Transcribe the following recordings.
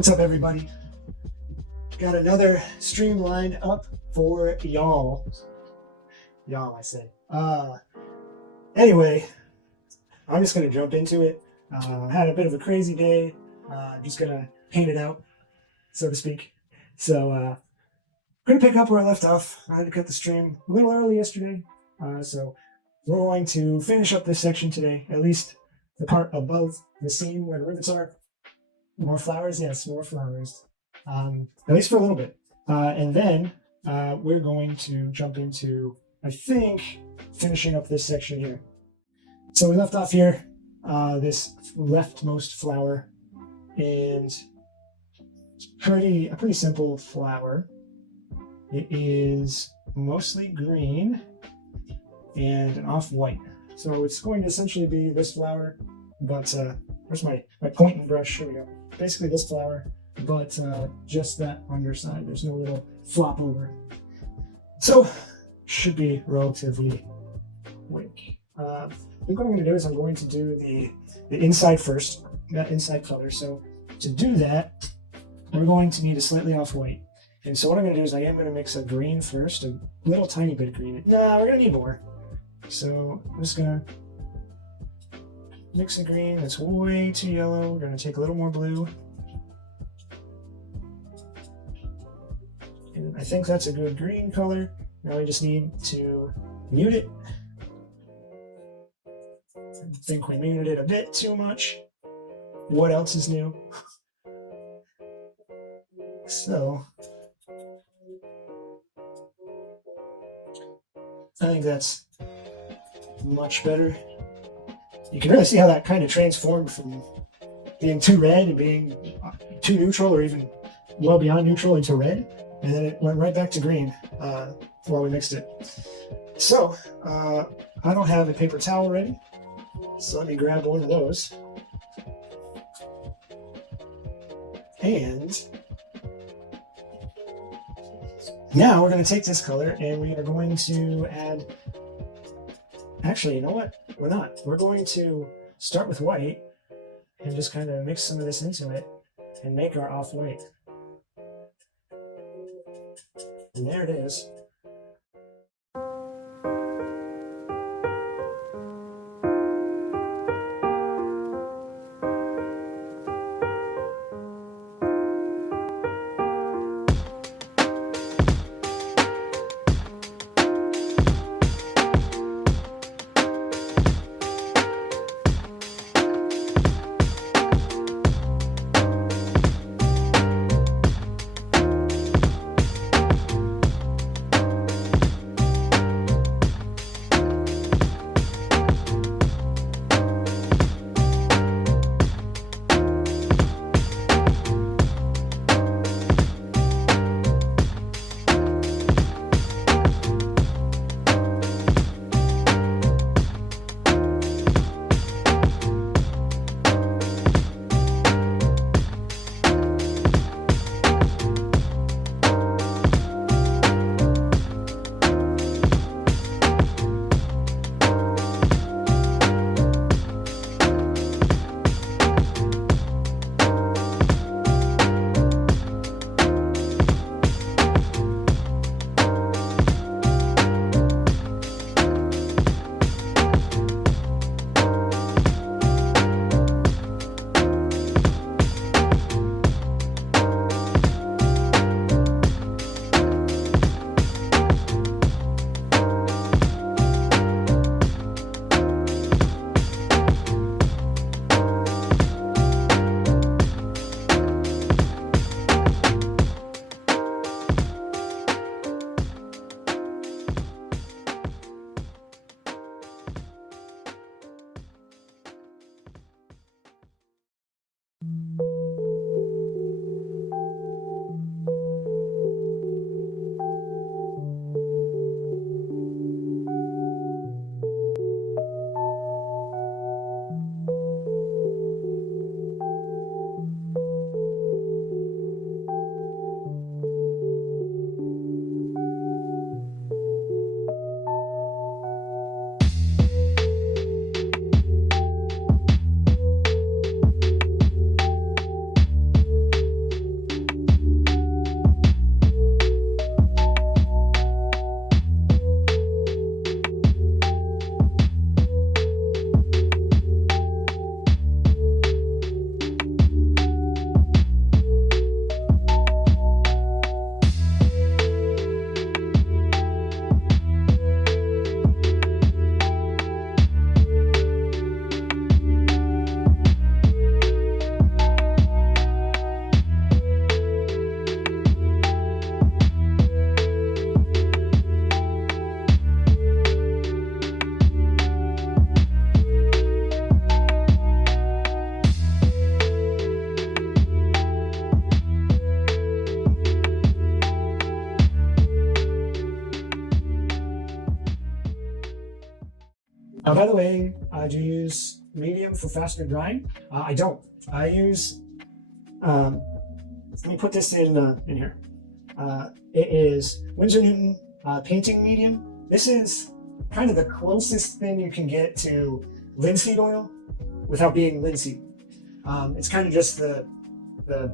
What's up, everybody? Got another stream lined up for y'all. Y'all, I say. Anyway, I'm just gonna jump into it. Had a bit of a crazy day. Just gonna paint it out, so to speak. So, gonna pick up where I left off. I had to cut the stream a little early yesterday, so we're going to finish up this section today. At least the part above the seam where the rivets are. More flowers, yes, more flowers. At least for a little bit. And then we're going to jump into, I think, finishing up this section here. So we left off here, this leftmost flower, and it's a pretty simple flower. It is mostly green and an off-white. So it's going to essentially be this flower, but where's my pointing brush? Here we go. Basically this flower, but just that underside. There's no little flop over. So should be relatively quick. I think what I'm going to do is I'm going to do the inside first, that inside color. So to do that, we're going to need a slightly off white. And so what I'm going to do is I am going to mix a green first, a little tiny bit of green. Nah, we're going to need more. So I'm just going to mix a green that's way too yellow. We're going to take a little more blue. And I think that's a good green color. Now we just need to mute it. I think we muted it a bit too much. What else is new? So I think that's much better. You can really see how that kind of transformed from being too red and being too neutral, or even well beyond neutral, into red, and then it went right back to green while we mixed it. So I don't have a paper towel ready, so let me grab one of those. And now we're going to take this color and we are going to add. Actually, you know what? We're not. We're going to start with white and just kind of mix some of this into it and make our off-white. And there it is. Do you use medium for faster drying? I don't. I use, let me put this in here. It is Winsor Newton painting medium. This is kind of the closest thing you can get to linseed oil without being linseed. It's kind of just the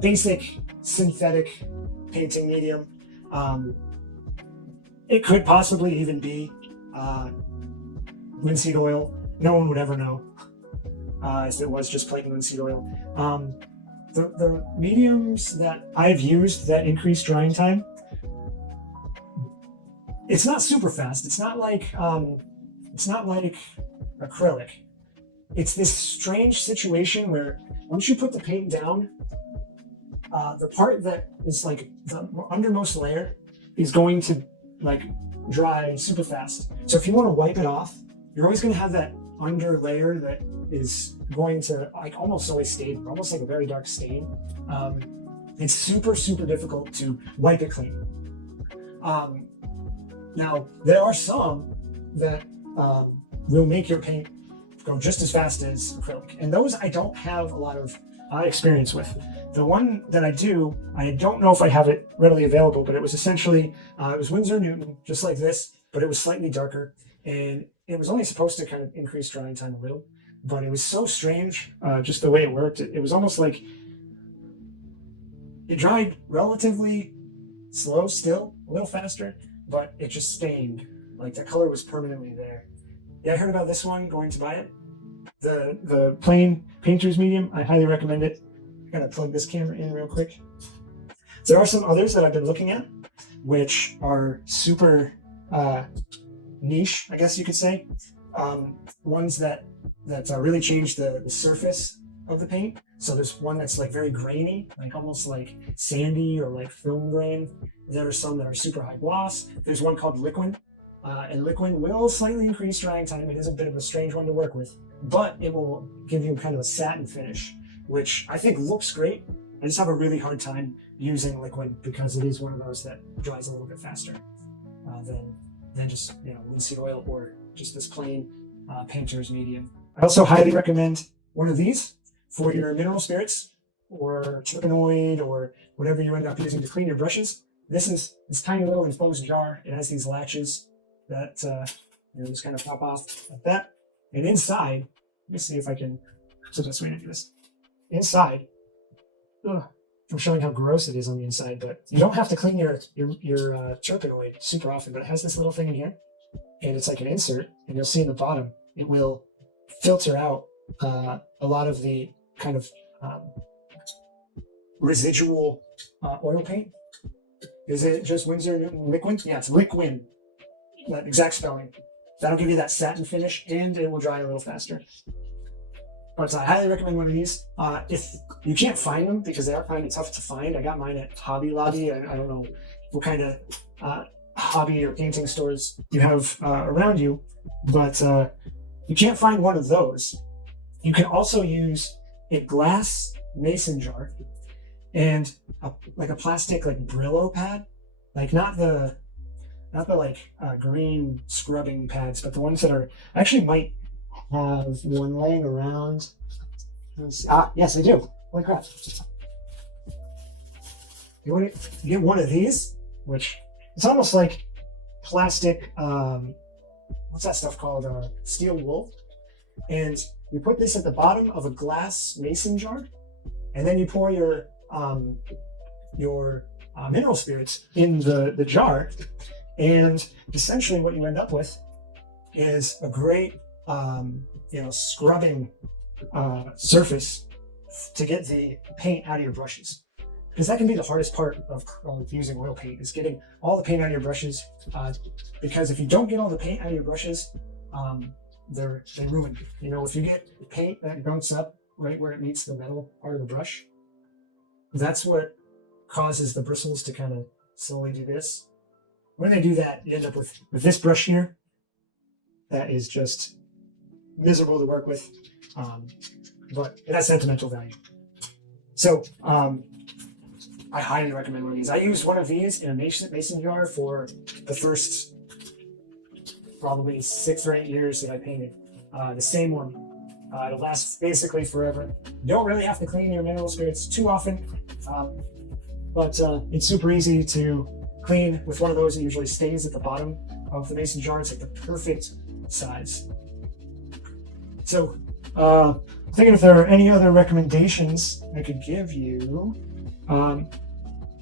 basic synthetic painting medium. It could possibly even be linseed oil. No one would ever know if it was just plain linseed oil. The mediums that I've used that increase drying time, it's not super fast. It's not like acrylic. It's this strange situation where once you put the paint down, the part that is like the undermost layer is going to like dry super fast. So if you want to wipe it off, you're always going to have that under layer that is going to like almost always stain, almost like a very dark stain. It's super difficult to wipe it clean. Now there are some that will make your paint go just as fast as acrylic, and those I don't have a lot of experience with. The one that I do, I don't know if I have it readily available, but it was essentially it was Winsor Newton, just like this, but it was slightly darker, and it was only supposed to kind of increase drying time a little, but it was so strange, just the way it worked. It was almost like it dried relatively slow still, a little faster, but it just stained. Like the color was permanently there. Yeah, I heard about this one, going to buy it. The plain painter's medium, I highly recommend it. I'm gonna plug this camera in real quick. There are some others that I've been looking at, which are super niche, I guess you could say. Ones that really change the surface of the paint. So there's one that's like very grainy, like almost like sandy or like film grain. There are some that are super high gloss. There's one called Liquid, and Liquid will slightly increase drying time. It is a bit of a strange one to work with, but it will give you kind of a satin finish, which I think looks great. I just have a really hard time using Liquid because it is one of those that dries a little bit faster than just linseed oil or just this plain painter's medium. I also highly recommend one of these for your mineral spirits or terpenoid or whatever you end up using to clean your brushes. This is this tiny little enclosed jar. It has these latches that just kind of pop off like that. And inside, let me see if I can. So that's the way to do this. Inside, I'm showing how gross it is on the inside, but you don't have to clean your terpenoid super often. But it has this little thing in here, and it's like an insert. And you'll see in the bottom, it will filter out a lot of the kind of residual oil paint. Is it just Winsor Newton Liquid? Yeah, it's Liquid. That exact spelling. That'll give you that satin finish, and it will dry a little faster. But I highly recommend one of these. If you can't find them, because they are kind of tough to find, I got mine at Hobby Lobby. I don't know what kind of hobby or painting stores you have around you, but you can't find one of those. You can also use a glass mason jar and a plastic like Brillo pad, like not the green scrubbing pads, but the ones that are actually might have one laying around. Yes, I do. Holy crap! You want to get one of these, which it's almost like plastic. What's that stuff called? Steel wool, and you put this at the bottom of a glass mason jar, and then you pour your mineral spirits in the jar, and essentially what you end up with is a great scrubbing surface to get the paint out of your brushes, because that can be the hardest part of using oil paint, is getting all the paint out of your brushes, because if you don't get all the paint out of your brushes, they ruin. If you get paint that bounces up right where it meets the metal part of the brush, that's what causes the bristles to kind of slowly do this. When they do that, you end up with this brush here that is just miserable to work with, but it has sentimental value. So I highly recommend one of these. I used one of these in a mason jar for the first probably 6 or 8 years that I painted. the same one. It'll last basically forever. You don't really have to clean your mineral spirits too often, but it's super easy to clean with one of those. It usually stays at the bottom of the mason jar. It's like the perfect size. So, thinking if there are any other recommendations I could give you.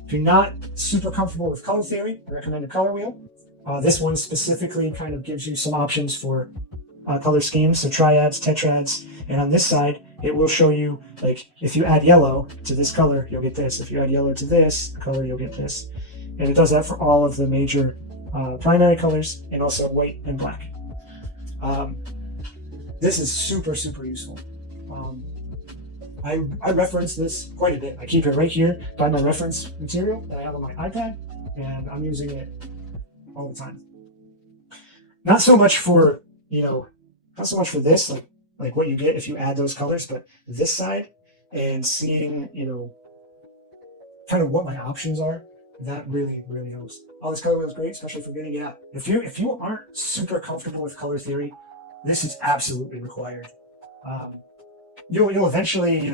If you're not super comfortable with color theory, I recommend a color wheel. This one specifically kind of gives you some options for color schemes, so triads, tetrads, and on this side, it will show you, like, if you add yellow to this color, you'll get this. If you add yellow to this color, you'll get this. And it does that for all of the major primary colors, and also white and black. This is super, super useful. I reference this quite a bit. I keep it right here by my reference material that I have on my iPad, and I'm using it all the time. Not so much for, not so much for this, like what you get if you add those colors, but this side and seeing, kind of what my options are, that really, really helps. Oh, this color wheel is great, especially for getting it out. If you aren't super comfortable with color theory, this is absolutely required. You'll eventually,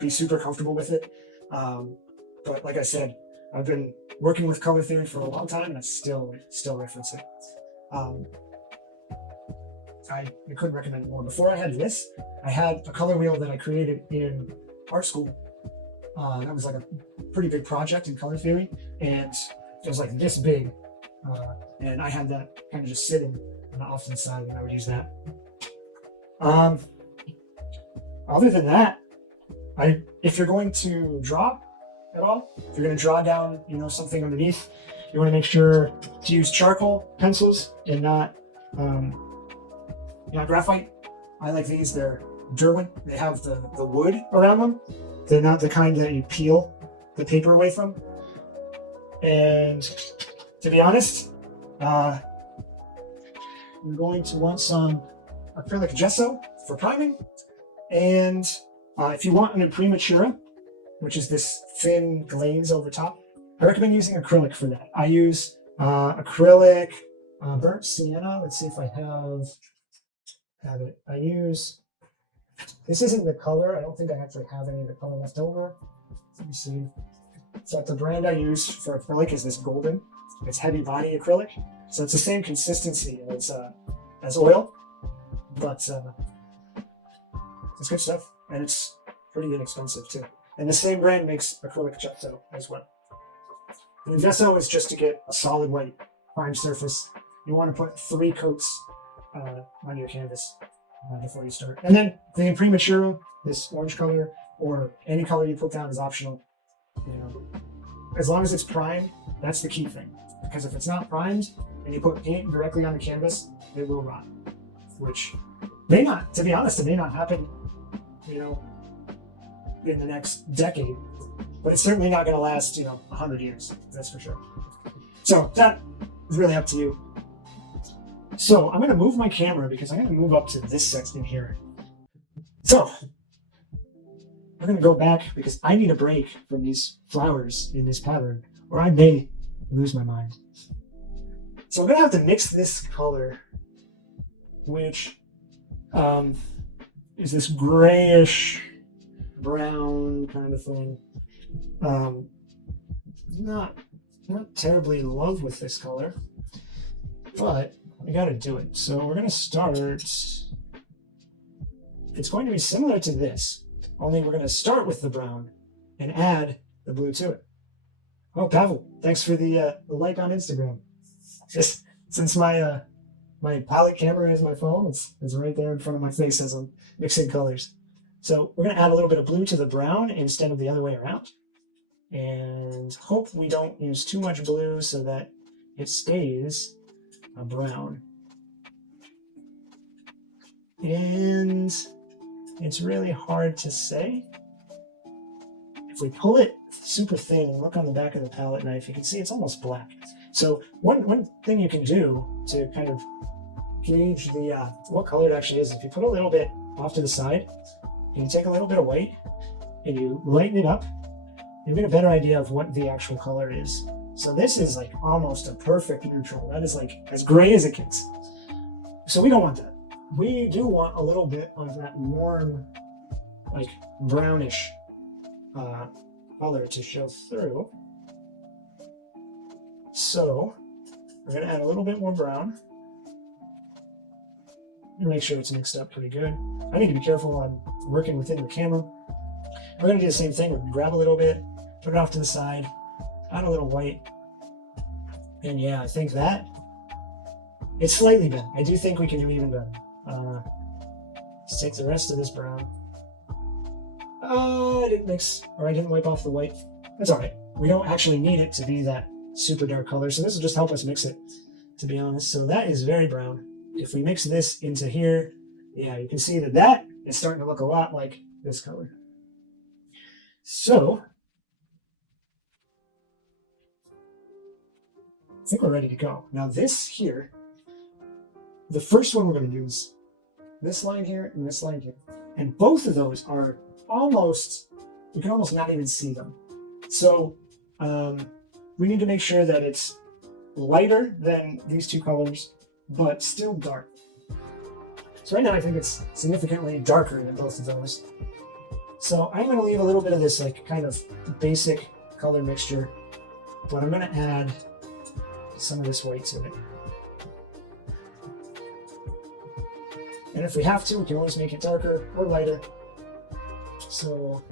be super comfortable with it. But like I said, I've been working with color theory for a long time, and I still reference it. I couldn't recommend it more. Before I had this, I had a color wheel that I created in art school. That was like a pretty big project in color theory, and it was like this big. And I had that kind of just sitting off to the side, and I would use that. Other than that, if you're going to draw at all, if you're going to draw down, something underneath, you want to make sure to use charcoal pencils and not graphite. I like these. They're Derwent. They have the wood around them. They're not the kind that you peel the paper away from. And to be honest, you're going to want some acrylic gesso for priming. And if you want an imprimatura, which is this thin glaze over top, I recommend using acrylic for that. I use acrylic burnt sienna. Let's see if I have it. I use, this isn't the color. I don't think I actually have any of the color left over. Let me see. So the brand I use for acrylic is this golden. It's heavy body acrylic. So it's the same consistency as oil, but it's good stuff, and it's pretty inexpensive too. And the same brand makes acrylic gesso as well. And the gesso is just to get a solid white prime surface. You want to put 3 coats on your canvas before you start. And then the imprimatura, this orange color, or any color you put down is optional. As long as it's primed, that's the key thing. Because if it's not primed and you put paint directly on the canvas, it will rot. Which may not, to be honest, it may not happen, in the next decade, but it's certainly not going to last, 100 years. That's for sure. So that is really up to you. So I'm going to move my camera because I'm going to move up to this section here. So we're going to go back because I need a break from these flowers in this pattern, or I may lose my mind. So I'm going to have to mix this color, which is this grayish brown kind of thing. Not terribly in love with this color, but I gotta do it. So we're gonna start. It's going to be similar to this, only we're gonna start with the brown and add the blue to it. Oh, Pavel, thanks for the like on Instagram. Since my palette camera is my phone, it's right there in front of my face as I'm mixing colors. So we're going to add a little bit of blue to the brown instead of the other way around. And hope we don't use too much blue so that it stays a brown. And it's really hard to say. If we pull it super thin and look on the back of the palette knife, you can see it's almost black. So one thing you can do to kind of gauge the what color it actually is, if you put a little bit off to the side, and you take a little bit of white and you lighten it up, you get a better idea of what the actual color is. So this is like almost a perfect neutral. That is like as gray as it gets. So we don't want that. we do want a little bit of that warm, like brownish color to show through. So we're going to add a little bit more brown and make sure it's mixed up pretty good. I need to be careful while I'm working within the camera. We're going to do the same thing. We're going to grab a little bit, put it off to the side, add a little white. And yeah, I think that it's slightly better. I do think we can do even better. Let's take the rest of this brown. I didn't mix, or I didn't wipe off the white. That's all right. We don't actually need it to be that super dark color, so this will just help us mix it, to be honest. So that is very brown. If we mix this into here, yeah, you can see that that is starting to look a lot like this color. So I think we're ready to go. Now this here, the first one we're going to use this line here and this line here. And both of those are almost, you can almost not even see them. So we need to make sure that it's lighter than these two colors, but still dark. So right now I think it's significantly darker than both of those. So I'm going to leave a little bit of this like kind of basic color mixture, but I'm going to add some of this white to it. And if we have to, we can always make it darker or lighter. So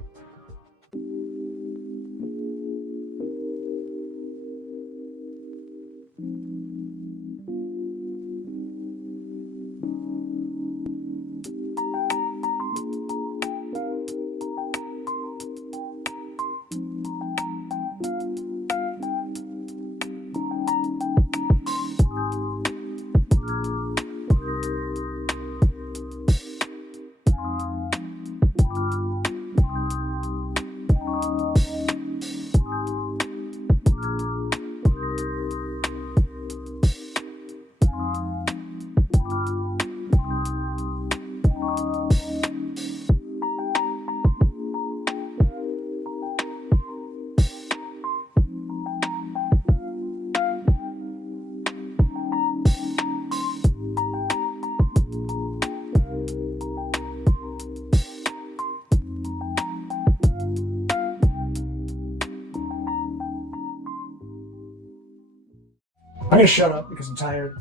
I'm going to shut up because I'm tired,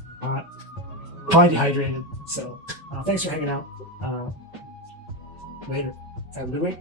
probably dehydrated. So thanks for hanging out. Later. Have a good week.